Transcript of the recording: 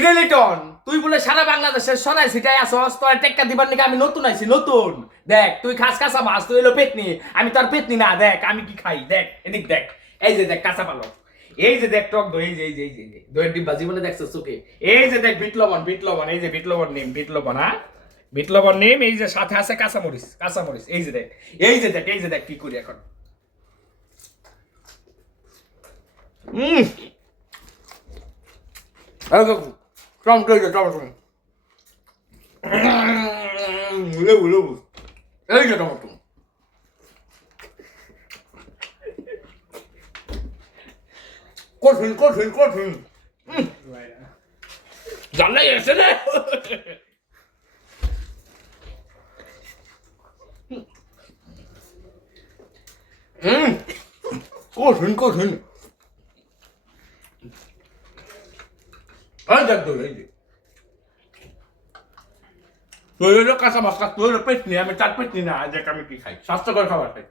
কিরে লিটন, তুই বলে সারা বাংলাদেশের সরাই সিটাই আসস, তোর টেক্কা দিবার নাকি আমি নতুন আইছি নতুন। দেখ তুই খাস কাঁচা মাছ, তুই এলো পেতনি, আমি তোর পেতনি না। দেখ আমি কি খাই, দেখ এদিক দেখ। এই যে দেখ কাঁচা পালক, এই যে দেখ টক দই, এই যে দইয়ের ডিব্বা জীবনে দেখছো চোখে। এই যে দেখ বিট লবণ, এই যে বিট লবণ নিম, বিট লবণ, হ্যাঁ বিট লবণ নিম। এই যে সাথে আছে কাঁচামরিচ, এই যে দেখ, এই যে দেখ কি করি এখন। হুম, টমেটো, টমেটো, লেবু, এই যে টমেটো। কঠিন জানলাই এসে রে। কঠিন এই দেখ তো, এই যে তুই হলো কাঁচা মাছ, তুই হলো পেট নিয়ে, আমি তার পেট নি না। দেখ আমি কি খাই, স্বাস্থ্যকর খাবার খাই।